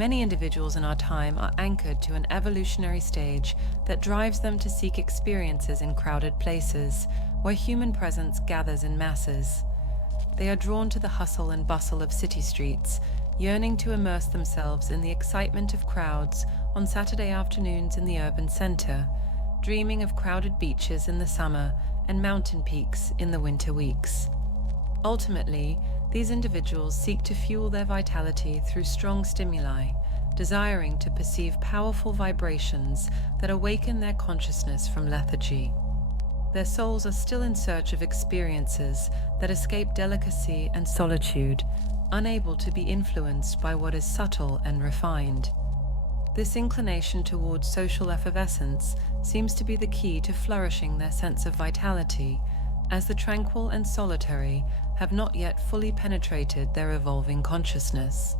Many individuals in our time are anchored to an evolutionary stage that drives them to seek experiences in crowded places, where human presence gathers in masses. They are drawn to the hustle and bustle of city streets, yearning to immerse themselves in the excitement of crowds on Saturday afternoons in the urban center, dreaming of crowded beaches in the summer and mountain peaks in the winter weeks. Ultimately, these individuals seek to fuel their vitality through strong stimuli, desiring to perceive powerful vibrations that awaken their consciousness from lethargy. Their souls are still in search of experiences that escape delicacy and solitude, unable to be influenced by what is subtle and refined. This inclination towards social effervescence seems to be the key to flourishing their sense of vitality, as the tranquil and solitary have not yet fully penetrated their evolving consciousness.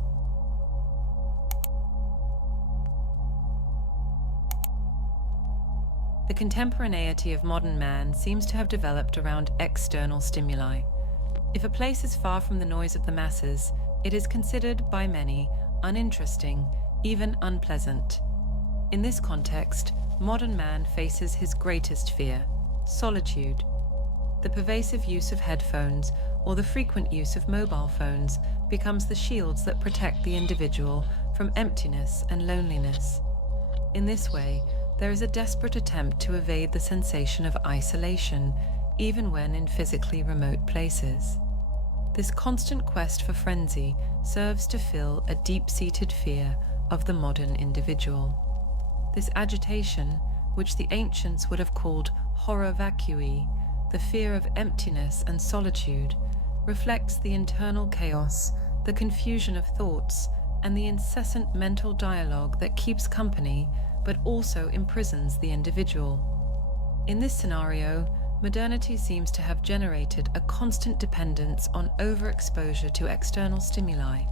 The contemporaneity of modern man seems to have developed around external stimuli. If a place is far from the noise of the masses, it is considered by many uninteresting, even unpleasant. In this context, modern man faces his greatest fear: solitude. The pervasive use of headphones or the frequent use of mobile phones becomes the shields that protect the individual from emptiness and loneliness. In this way, there is a desperate attempt to evade the sensation of isolation, even when in physically remote places. This constant quest for frenzy serves to fill a deep-seated fear of the modern individual. This agitation, which the ancients would have called horror vacui, the fear of emptiness and solitude, reflects the internal chaos, the confusion of thoughts, and the incessant mental dialogue that keeps company but also imprisons the individual. In this scenario, modernity seems to have generated a constant dependence on overexposure to external stimuli,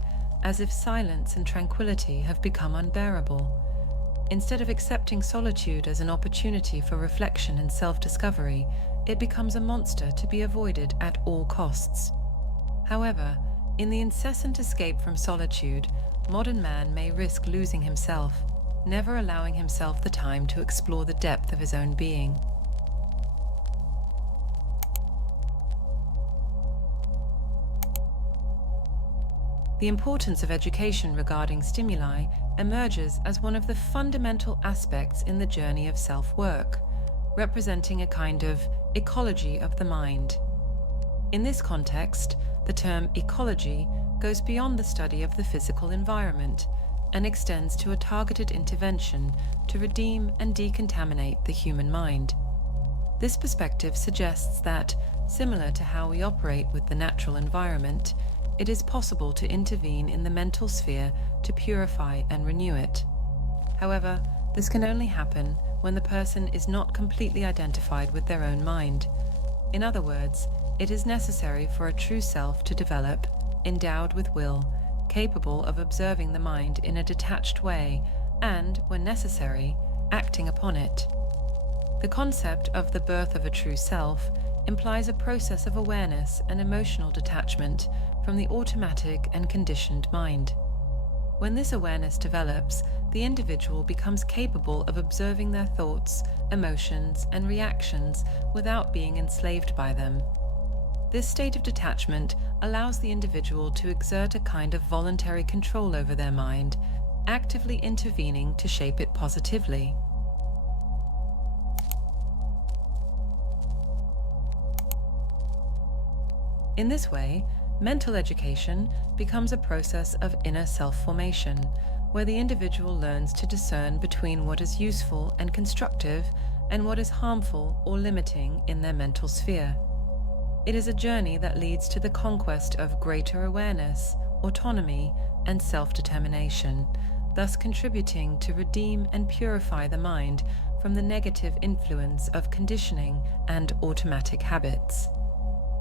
as if silence and tranquility have become unbearable. Instead of accepting solitude as an opportunity for reflection and self-discovery, it becomes a monster to be avoided at all costs. However, in the incessant escape from solitude, modern man may risk losing himself, never allowing himself the time to explore the depth of his own being. The importance of education regarding stimuli emerges as one of the fundamental aspects in the journey of self-work, representing a kind of ecology of the mind. In this context, the term ecology goes beyond the study of the physical environment and extends to a targeted intervention to redeem and decontaminate the human mind. This perspective suggests that, similar to how we operate with the natural environment, it is possible to intervene in the mental sphere to purify and renew it. However, this can only happen when the person is not completely identified with their own mind. In other words, it is necessary for a true self to develop, endowed with will, capable of observing the mind in a detached way and, when necessary, acting upon it. The concept of the birth of a true self implies a process of awareness and emotional detachment from the automatic and conditioned mind. When this awareness develops, the individual becomes capable of observing their thoughts, emotions, and reactions without being enslaved by them. This state of detachment allows the individual to exert a kind of voluntary control over their mind, actively intervening to shape it positively. In this way, mental education becomes a process of inner self-formation, where the individual learns to discern between what is useful and constructive and what is harmful or limiting in their mental sphere. It is a journey that leads to the conquest of greater awareness, autonomy, and self-determination, thus contributing to redeem and purify the mind from the negative influence of conditioning and automatic habits.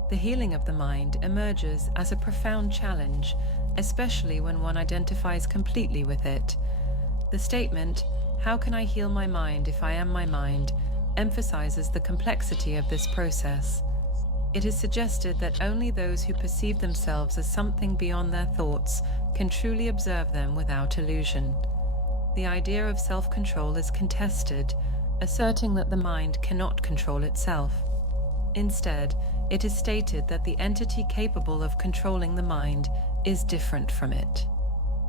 The healing of the mind emerges as a profound challenge, especially when one identifies completely with it. The statement, "How can I heal my mind if I am my mind?" emphasizes the complexity of this process. It is suggested that only those who perceive themselves as something beyond their thoughts can truly observe them without illusion. The idea of self-control is contested, asserting that the mind cannot control itself. Instead, it is stated that the entity capable of controlling the mind is different from it.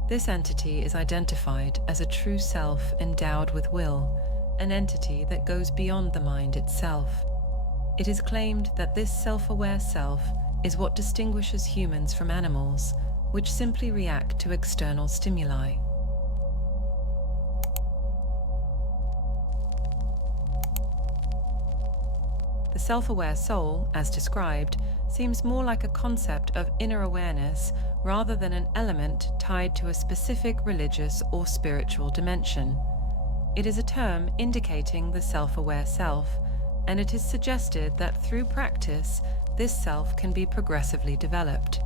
This entity is identified as a true self endowed with will, an entity that goes beyond the mind itself. It is claimed that this self-aware self is what distinguishes humans from animals, which simply react to external stimuli. The self-aware soul, as described, seems more like a concept of inner awareness rather than an element tied to a specific religious or spiritual dimension. It is a term indicating the self-aware self, and it is suggested that through practice, this self can be progressively developed.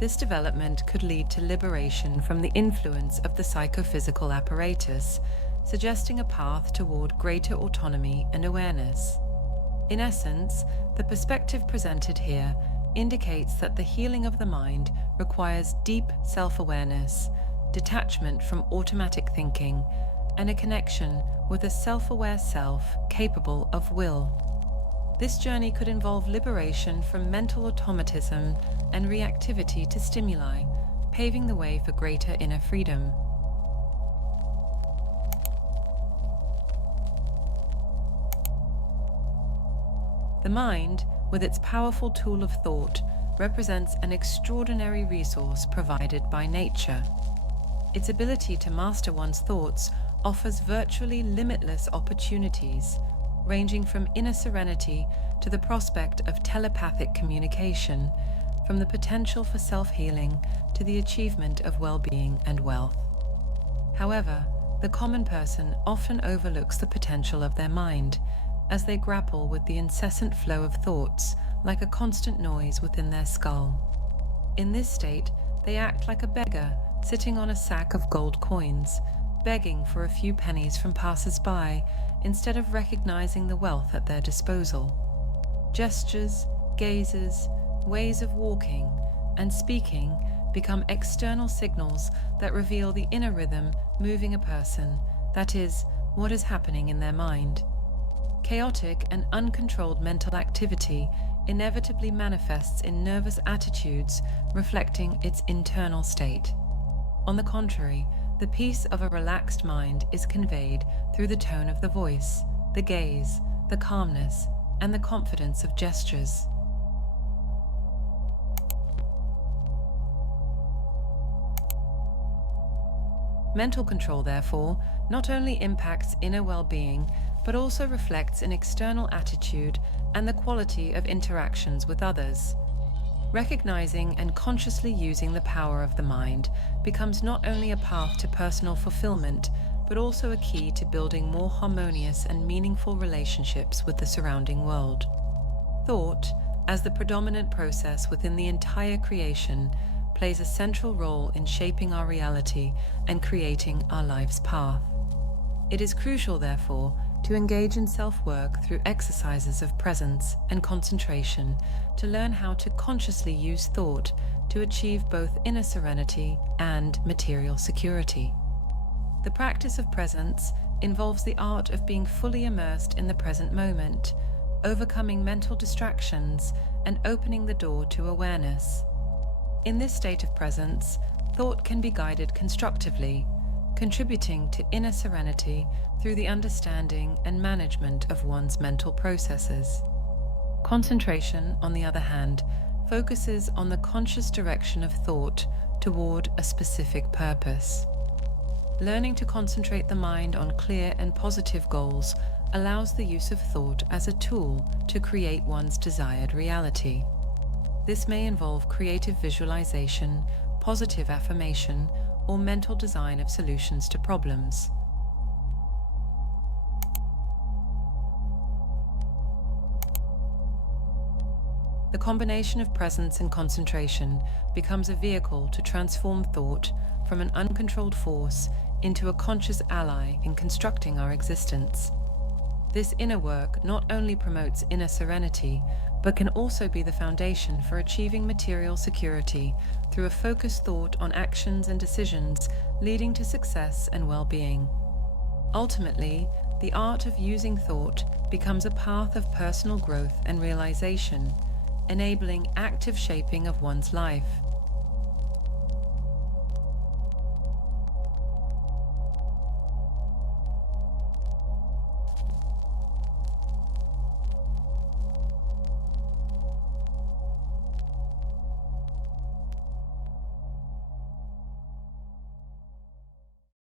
This development could lead to liberation from the influence of the psychophysical apparatus, suggesting a path toward greater autonomy and awareness. In essence, the perspective presented here indicates that the healing of the mind requires deep self-awareness, detachment from automatic thinking, and a connection with a self-aware self capable of will. This journey could involve liberation from mental automatism and reactivity to stimuli, paving the way for greater inner freedom. The mind, with its powerful tool of thought, represents an extraordinary resource provided by nature. Its ability to master one's thoughts offers virtually limitless opportunities, ranging from inner serenity to the prospect of telepathic communication, from the potential for self-healing to the achievement of well-being and wealth. However, the common person often overlooks the potential of their mind, as they grapple with the incessant flow of thoughts like a constant noise within their skull. In this state, they act like a beggar sitting on a sack of gold coins, begging for a few pennies from passers-by instead of recognizing the wealth at their disposal. Gestures, gazes, ways of walking and speaking become external signals that reveal the inner rhythm moving a person, that is, what is happening in their mind. Chaotic and uncontrolled mental activity inevitably manifests in nervous attitudes reflecting its internal state. On the contrary, the peace of a relaxed mind is conveyed through the tone of the voice, the gaze, the calmness, and the confidence of gestures. Mental control, therefore, not only impacts inner well-being, but also reflects an external attitude and the quality of interactions with others. Recognizing and consciously using the power of the mind becomes not only a path to personal fulfillment, but also a key to building more harmonious and meaningful relationships with the surrounding world. Thought, as the predominant process within the entire creation, plays a central role in shaping our reality and creating our life's path. It is crucial, therefore, to engage in self-work through exercises of presence and concentration to learn how to consciously use thought to achieve both inner serenity and material security. The practice of presence involves the art of being fully immersed in the present moment, overcoming mental distractions and opening the door to awareness. In this state of presence, thought can be guided constructively, contributing to inner serenity through the understanding and management of one's mental processes. Concentration, on the other hand, focuses on the conscious direction of thought toward a specific purpose. Learning to concentrate the mind on clear and positive goals allows the use of thought as a tool to create one's desired reality. This may involve creative visualization, positive affirmation, or mental design of solutions to problems. The combination of presence and concentration becomes a vehicle to transform thought from an uncontrolled force into a conscious ally in constructing our existence. This inner work not only promotes inner serenity, but can also be the foundation for achieving material security through a focused thought on actions and decisions leading to success and well-being. Ultimately, the art of using thought becomes a path of personal growth and realization, enabling active shaping of one's life.